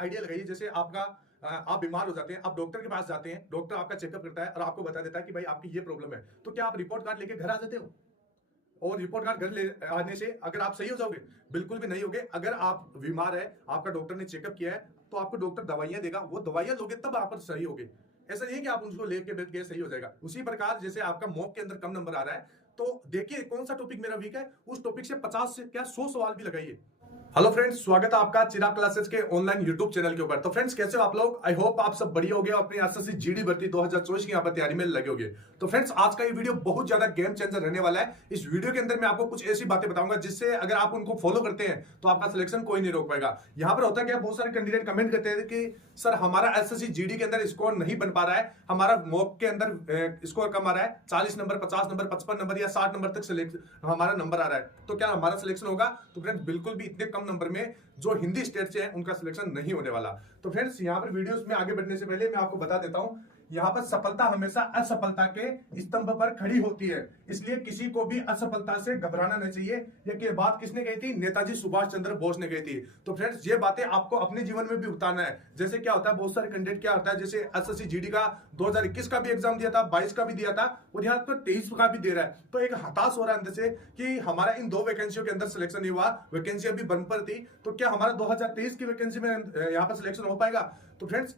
Idea लगाइए, जैसे आपका आप बीमार हो जाते हैं, आप डॉक्टर के पास जाते हैं, डॉक्टर आपका चेकअप करता है और आपको बता देता है कि भाई आपकी ये प्रॉब्लम है, तो क्या आप रिपोर्ट कार्ड लेके घर आ जाते हो? और रिपोर्ट कार्ड घर ले आने से अगर आप सही हो जाओगे? बिल्कुल भी नहीं होगे। अगर आप बीमार है, आपका डॉक्टर ने चेकअप किया है, तो आपको डॉक्टर दवाइयां देगा, वो दवाइयां लोगे तब आप सही होगे। ऐसा नहीं है कि आप उसको लेके बैठ गए सही हो जाएगा। उसी प्रकार जैसे आपका मॉक के अंदर कम नंबर आ रहा है, तो देखिए कौन सा टॉपिक मेरा वीक है, उस टॉपिक से 50 से क्या 100 सवाल भी लगाइए। हेलो फ्रेंड्स, स्वागत है आपका चिराग क्लासेस के ऑनलाइन यूट्यूब चैनल के ऊपर। तो फ्रेंड्स, कैसे हो आप लोग? आई होप आप सब बढ़िया हो गए, अपनी एसएससी जीडी भर्ती 2024 की यहाँ पर तैयारी में लगे होंगे। तो फ्रेंड्स, आज का ये वीडियो बहुत ज्यादा गेम चेंजर रहने वाला है। इस वीडियो के अंदर मैं आपको कुछ ऐसी बातें बताऊंगा जिससे अगर आप उनको फॉलो करते हैं तो आपका सिलेक्शन कोई नहीं रोक पाएगा। यहाँ पर होता है क्या, बहुत सारे कैंडिडेट कमेंट करते हैं कि सर हमारा एसएससी जीडी के अंदर स्कोर नहीं बन पा रहा है, हमारा मॉक के अंदर स्कोर कम आ रहा है, 40 नंबर, 50 नंबर, 55 नंबर या 60 नंबर तक हमारा नंबर आ रहा है, तो क्या हमारा सिलेक्शन होगा? तो फ्रेंड्स, बिल्कुल भी इतने कम नंबर में जो हिंदी स्टेट से है उनका सिलेक्शन नहीं होने वाला। तो फ्रेंड्स, यहाँ पर वीडियोस में आगे बढ़ने से पहले मैं आपको बता देता हूं, यहाँ पर सफलता हमेशा असफलता के स्तंभ पर खड़ी होती है, इसलिए किसी को भी असफलता से घबराना नहीं चाहिए। ये बात किसने कही थी? नेताजी सुभाष चंद्र बोस ने कही थी। तो फ्रेंड्स, ये बातें आपको अपने जीवन में भी उतारना है। जैसे क्या होता है, बहुत सारे कैंडिडेट क्या होता है, जैसे एसएससी जीडी का 2021 का भी एग्जाम दिया था, 22 का भी दिया था और यहाँ पर 23 का भी दे रहा है, तो एक हताश हो रहा है अंदर से कि हमारा इन 2 वैकेंसियों के अंदर सिलेक्शन नहीं हुआ, वैकेंसी अभी बंद पर थी, तो क्या हमारा 2023 की वैकेंसी में यहाँ पर सिलेक्शन हो पाएगा? तो फ्रेंड्स,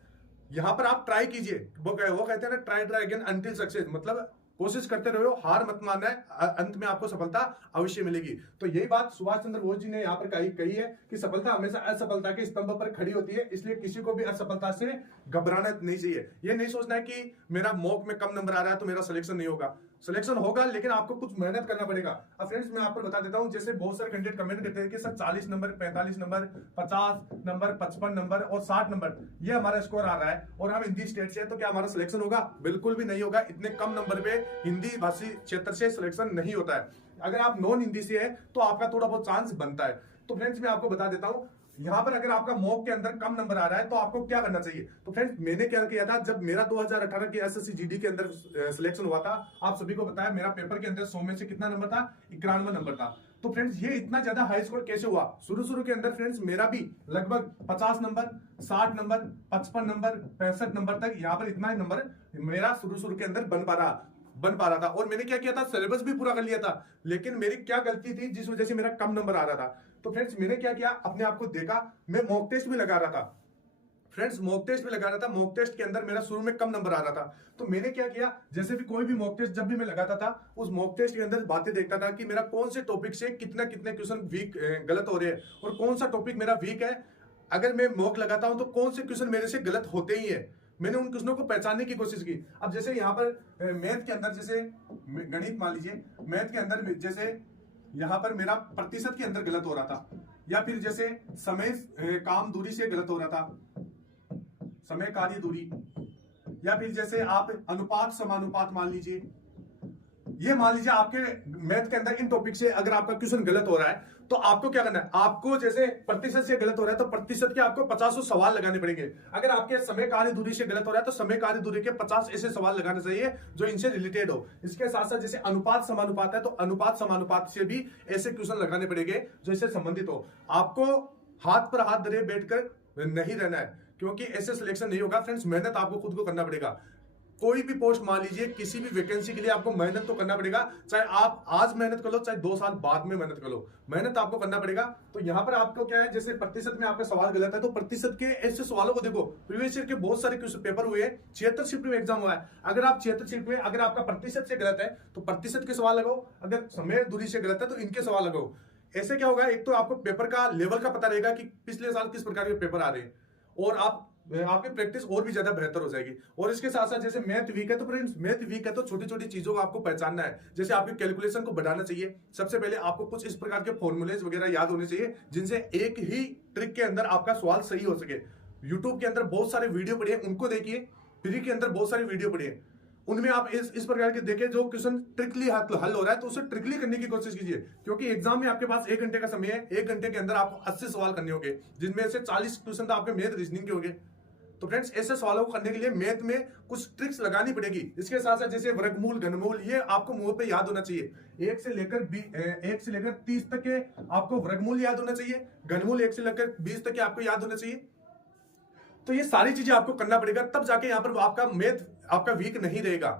यहां पर आप ट्राई कीजिए। वो कहते हैं ना, try try again until success, मतलब कोशिश करते रहो, हार मत मानना है, अंत में आपको सफलता अवश्य मिलेगी। तो यही बात सुभाष चंद्र बोस जी ने यहाँ पर कही है कि सफलता हमेशा असफलता के स्तंभ पर खड़ी होती है, इसलिए किसी को भी असफलता से घबराना नहीं चाहिए। ये नहीं सोचना है कि मेरा मॉक में कम नंबर आ रहा है तो मेरा सिलेक्शन नहीं होगा। सिलेक्शन होगा, लेकिन आपको कुछ मेहनत करना पड़ेगा। अब फ्रेंड्स, मैं आपको बता देता हूं, जैसे बहुत सारे कैंडिडेट कमेंट करते हैं कि sir 40 number, 45 number, 50 number, 55 number और 60 नंबर ये हमारा स्कोर आ रहा है और हम हिंदी स्टेट से है, तो क्या हमारा सिलेक्शन होगा? बिल्कुल भी नहीं होगा। इतने कम नंबर पे हिंदी भाषी क्षेत्र से सिलेक्शन नहीं होता है। अगर आप नॉन हिंदी से है तो आपका थोड़ा बहुत चांस बनता है। तो फ्रेंड्स, मैं आपको बता देता हूं, यहां पर अगर आपका मॉक के अंदर कम नंबर आ रहा है तो आपको क्या करना चाहिए। तो फ्रेंड्स, मैंने क्या किया था, जब मेरा 2018 के एसएससी जीडी के अंदर सिलेक्शन हुआ था, आप सभी को बताया मेरा पेपर के अंदर 100 में से कितना नंबर था? 91 नंबर था। तो फ्रेंड्स, ये इतना ज्यादा हाई स्कोर कैसे हुआ? शुरू के अंदर फ्रेंड्स मेरा भी लगभग 50 नंबर, 60 नंबर, 55 नंबर, 65 नंबर तक यहाँ पर इतना ही नंबर मेरा शुरू के अंदर बन पा रहा था। और मैंने क्या किया था, सिलेबस भी पूरा कर लिया था, लेकिन मेरी क्या गलती थी जिस वजह से मेरा कम नंबर आ रहा था? तो फ्रेंड्स, मैंने क्या किया, अपने आप को देखा, मैं मॉक टेस्ट भी लगा रहा था। फ्रेंड्स, मॉक टेस्ट भी लगा रहा था, मॉक टेस्ट के अंदर मेरा शुरू में कम नंबर आ रहा था। तो मैंने क्या किया, जैसे भी कोई भी मॉक टेस्ट जब भी मैं लगाता था, उस मॉक टेस्ट के अंदर बातें देखता था कि मेरा कौन से टॉपिक से कितने क्वेश्चन वीक गलत हो रहे हैं और कौन सा टॉपिक मेरा वीक है। अगर मैं मॉक लगाता हूं तो कौन से क्वेश्चन मेरे से गलत होते ही है, मैंने उन क्वेश्चनों को पहचानने की कोशिश की। अब जैसे यहाँ पर मैथ के अंदर, जैसे गणित मान लीजिए, मैथ के अंदर जैसे यहाँ पर मेरा प्रतिशत के अंदर गलत हो रहा था, या फिर जैसे समय काम दूरी से गलत हो रहा था, समय कार्य दूरी, या फिर जैसे आप अनुपात समानुपात मान लीजिए। ये मान लीजिए आपके मैथ के अंदर इन टॉपिक से अगर आपका क्वेश्चन गलत हो रहा है तो आपको क्या करना है, आपको जैसे प्रतिशत से गलत हो रहा है तो प्रतिशत के आपको 50 सवाल लगाने पड़ेंगे। अगर आपके समय कार्य दूरी से गलत हो रहा है तो समय कार्य दूरी के 50 ऐसे सवाल लगाने चाहिए जो इनसे रिलेटेड हो। इसके साथ साथ जैसे अनुपात समानुपात है तो अनुपात समानुपात से भी ऐसे क्वेश्चन लगाने पड़ेंगे जो इससे संबंधित हो। आपको हाथ पर हाथ धरे बैठकर नहीं रहना है, क्योंकि ऐसे सिलेक्शन नहीं होगा। फ्रेंड्स, मेहनत आपको खुद को करना पड़ेगा। कोई भी पोस्ट मान लीजिए, किसी भी वैकेंसी के लिए आपको मेहनत तो करना पड़ेगा, चाहे आप आज मेहनत कर लो, चाहे 2 साल बाद में मेहनत कर लो, मेहनत आपको करना पड़ेगा। तो यहाँ पर आपको क्या है, जैसे प्रतिशत में आपका सवाल गलत है तो प्रतिशत के ऐसे सवालों को देखो। प्रीवियस ईयर के बहुत सारे क्वेश्चन पेपर हुए हैं, 76 शिफ्ट में एग्जाम हुआ है। अगर आप 76 शिफ्ट में अगर आपका प्रतिशत से गलत है तो प्रतिशत के सवाल लगाओ, अगर समय दूरी से गलत है तो इनके सवाल लगाओ। ऐसे क्या होगा, एक तो आपको पेपर का लेवल का पता रहेगा कि पिछले साल किस प्रकार के पेपर आ रहे हैं, और आपकी प्रैक्टिस और भी ज्यादा बेहतर हो जाएगी। और इसके साथ साथ जैसे मैथ वीक है तो फ्रेंड्स, मैथ वीक है तो छोटी छोटी चीजों को आपको पहचानना है। जैसे आपकी कैलकुलेशन को बढ़ाना चाहिए। सबसे पहले आपको कुछ इस प्रकार के फॉर्मूलेज वगैरह याद होने चाहिए जिनसे एक ही ट्रिक के अंदर आपका सवाल सही हो सके। यूट्यूब के अंदर बहुत सारे वीडियो पढ़िए, उनको देखिए। फ्री के अंदर बहुत सारी वीडियो पढ़िए, उनमें आप इस प्रकार के देखें जो क्वेश्चन ट्रिकली हल हो रहा है तो उसे ट्रिकली करने की कोशिश कीजिए। क्योंकि एग्जाम में आपके पास 1 घंटे का समय है, 1 घंटे के अंदर आपको 80 सवाल करने होंगे, जिनमें से 40 क्वेश्चन तो आपके मैथ रीजनिंग के होंगे। तो फ्रेंड्स, ऐसे सवालों को करने के लिए मैथ में कुछ ट्रिक्स लगानी पड़ेगी। इसके साथ साथ जैसे वर्गमूल, घनमूल, ये आपको मुंह पे याद होना चाहिए। 1 से लेकर 30 तक के आपको वर्गमूल याद होना चाहिए, घनमूल 1 से लेकर 20 तक के आपको याद होना चाहिए। तो ये सारी चीजें आपको करना पड़ेगा, तब जाके यहाँ पर आपका मैथ आपका वीक नहीं रहेगा।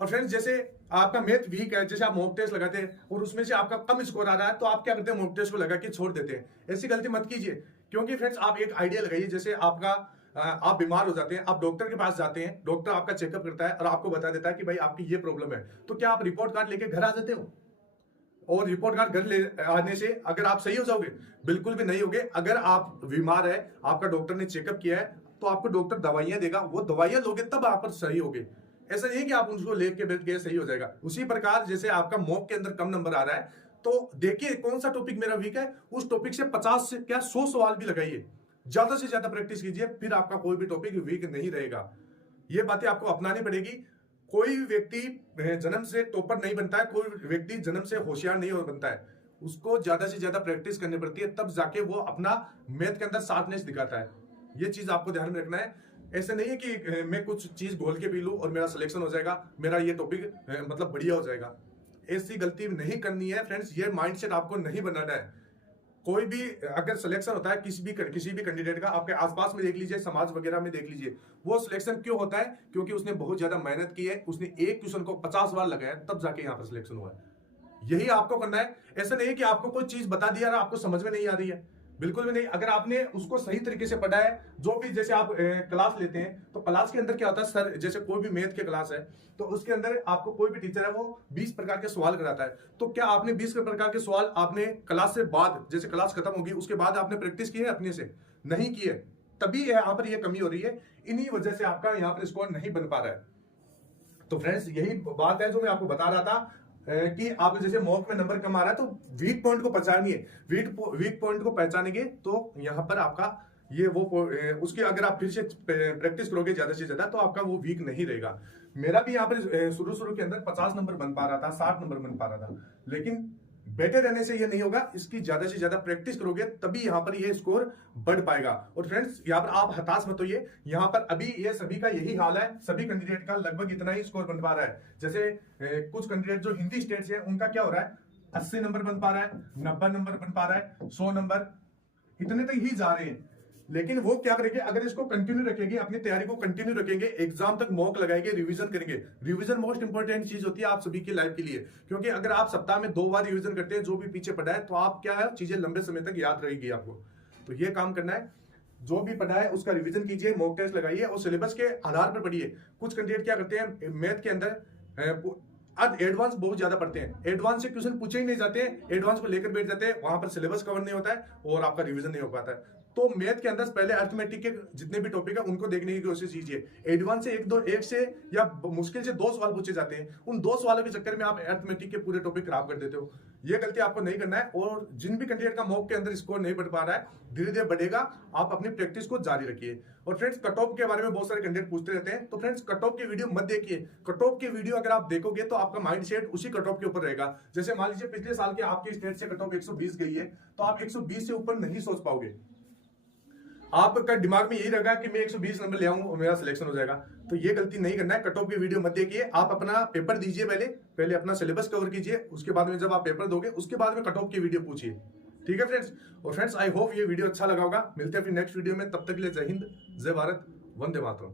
और फ्रेंड्स जैसे आपका मैथ वीक है, जैसे आप मॉक टेस्ट लगाते हैं और उसमें से आपका कम स्कोर आ रहा है, तो आप क्या करते हैं, मॉक टेस्ट को लगा के छोड़ देते हैं। ऐसी गलती मत कीजिए, क्योंकि फ्रेंड्स आप एक आइडिया लगाइए, जैसे आपका आप बीमार हो जाते हैं, आप डॉक्टर के पास जाते हैं, डॉक्टर आपका चेकअप करता है और आपको बता देता है कि भाई आपकी ये प्रॉब्लम है, तो क्या आप रिपोर्ट कार्ड लेके घर आ जाते हो? और रिपोर्ट कार्ड घर ले आने से अगर आप सही हो जाओगे? बिल्कुल भी नहीं होगे। अगर आप बीमार है, आपका डॉक्टर ने चेकअप किया है, तो आपको डॉक्टर दवाइयां देगा, वो दवाइयां लोगे तब आप सही होगे। ऐसा नहीं है कि आप उसको लेके बैठ गए सही हो जाएगा। उसी प्रकार जैसे आपका मॉक के अंदर कम नंबर आ रहा है, तो देखिए कौन सा टॉपिक मेरा वीक है, उस टॉपिक से 50 से क्या 100 सवाल भी लगाइए, ज्यादा से ज्यादा प्रैक्टिस कीजिए, फिर आपका कोई भी टॉपिक वीक नहीं रहेगा। ये बातें आपको अपनानी पड़ेगी। कोई व्यक्ति जन्म से टॉपर नहीं बनता है, कोई व्यक्ति जन्म से होशियार नहीं हो बनता है, उसको ज्यादा से ज्यादा प्रैक्टिस करनी पड़ती है, तब जाके वो अपना मैथ के अंदर शार्पनेस दिखाता है। ये चीज आपको ध्यान में रखना है। ऐसे नहीं है कि मैं कुछ चीज घोल के पी लूं और मेरा सिलेक्शन हो जाएगा, मेरा ये टॉपिक मतलब बढ़िया हो जाएगा। ऐसी गलती नहीं करनी है फ्रेंड्स, ये माइंडसेट आपको नहीं बनाना है। कोई भी अगर सिलेक्शन होता है किसी भी कैंडिडेट का, आपके आसपास में देख लीजिए, समाज वगैरह में देख लीजिए, वो सिलेक्शन क्यों होता है? क्योंकि उसने बहुत ज्यादा मेहनत की है, उसने एक क्वेश्चन को 50 बार लगाया, तब जाके यहाँ पर सिलेक्शन हुआ है। यही आपको करना है। ऐसा नहीं है कि आपको कोई चीज बता दिया और आपको समझ में नहीं आ रही है, बिल्कुल भी नहीं। अगर आपने उसको सही तरीके से पढ़ा है, जो भी जैसे आप क्लास लेते हैं, तो क्लास के अंदर क्या होता है सर, जैसे कोई भी मैथ की क्लास है, तो उसके अंदर आपको कोई भी टीचर है वो 20 प्रकार के सवाल कराता है, तो क्या आपने 20 प्रकार के सवाल आपने क्लास से बाद, जैसे क्लास खत्म होगी उसके बाद आपने प्रैक्टिस की है अपने से? नहीं की है, तभी यहाँ पर ये कमी हो रही है। इन्हीं वजह से आपका यहाँ पर स्कोर नहीं बन पा रहा है। तो फ्रेंड्स यही बात है जो मैं आपको बता रहा था कि आप जैसे मॉक में नंबर कम आ रहा है, तो वीक पॉइंट को पहचानिए। वीक पॉइंट को पहचानेंगे तो यहाँ पर आपका ये वो उसकी अगर आप फिर से प्रैक्टिस करोगे ज्यादा से ज्यादा, तो आपका वो वीक नहीं रहेगा। मेरा भी यहाँ पर शुरू के अंदर 50 नंबर बन पा रहा था, 60 नंबर बन पा रहा था, लेकिन बैठे रहने से ये नहीं होगा, इसकी ज्यादा से ज्यादा प्रैक्टिस करोगे तभी यहाँ पर ये स्कोर बढ़ पाएगा। और फ्रेंड्स यहाँ पर आप हताश मत होइए, यहाँ पर अभी ये सभी का यही हाल है, सभी कैंडिडेट का लगभग इतना ही स्कोर बन पा रहा है। जैसे कुछ कैंडिडेट जो हिंदी स्टेट से है, उनका क्या हो रहा है, 80 नंबर बन पा रहा है, 90 नंबर बन पा रहा है, 100 नंबर, इतने तक ही जा रहे हैं। लेकिन वो क्या करेंगे, अगर इसको कंटिन्यू रखेंगे, अपनी तैयारी को कंटिन्यू रखेंगे, एग्जाम तक मॉक लगाएंगे, रिवीजन करेंगे। रिवीजन मोस्ट इंपॉर्टेंट चीज होती है आप सभी की लाइफ के लिए, क्योंकि अगर आप सप्ताह में 2 बार रिवीजन करते हैं जो भी पीछे पढ़ा है, तो आप क्या है, चीजें लंबे समय तक याद रहेगी आपको। तो ये काम करना है, जो भी पढ़ा है उसका रिवीजन कीजिए, मॉक टेस्ट लगाइए और सिलेबस के आधार पर पढ़िए। कुछ कैंडिडेट क्या करते हैं, मैथ के अंदर आज एडवांस बहुत ज्यादा पढ़ते हैं, एडवांस से क्वेश्चन पूछे ही नहीं जाते हैं, एडवांस को लेकर बैठ जाते हैं, वहां पर सिलेबस कवर नहीं होता है और आपका रिवीजन नहीं हो पाता है। तो मैथ के अंदर पहले अर्थमेटिक के जितने भी टॉपिक है उनको देखने की कोशिश कीजिए। एडवांस से एक से या मुश्किल से 2 सवाल पूछे जाते हैं, उन 2 सवालों के चक्कर में आप अर्थमेटिक के पूरे टॉपिक खराब कर देते हो। ये गलती आपको नहीं करना है। और जिन भी कैंडिडेट का मॉक के अंदर स्कोर नहीं बढ़ पा रहा है, धीरे धीरे बढ़ेगा, आप अपनी प्रैक्टिस को जारी रखिए। और फ्रेंड्स कट ऑफ के बारे में बहुत सारे कैंडिडेट पूछते रहते हैं, तो फ्रेंड्स कट ऑफ की वीडियो मत देखिए। कट ऑफ की वीडियो अगर आप देखोगे तो आपका माइंड सेट उसी कट ऑफ के ऊपर रहेगा। जैसे मान लीजिए पिछले साल के आपके स्टेट से कट ऑफ 120 गई है, तो आप 120 से ऊपर नहीं सोच पाओगे। आपका दिमाग में यही रहेगा कि मैं 120 नंबर ले आऊंगा और मेरा सिलेक्शन हो जाएगा। तो ये गलती नहीं करना है, कट ऑफ की वीडियो मत देखिए। आप अपना पेपर दीजिए, पहले अपना सिलेबस कवर कीजिए, उसके बाद में जब आप पेपर दोगे उसके बाद में कट ऑफ की वीडियो पूछिए। ठीक है फ्रेंड्स। और फ्रेंड्स आई होप ये वीडियो अच्छा लगा होगा। मिलते हैं अपनी नेक्स्ट वीडियो में, तब तक के लिए जय हिंद, जय भारत, वंदे मातरम।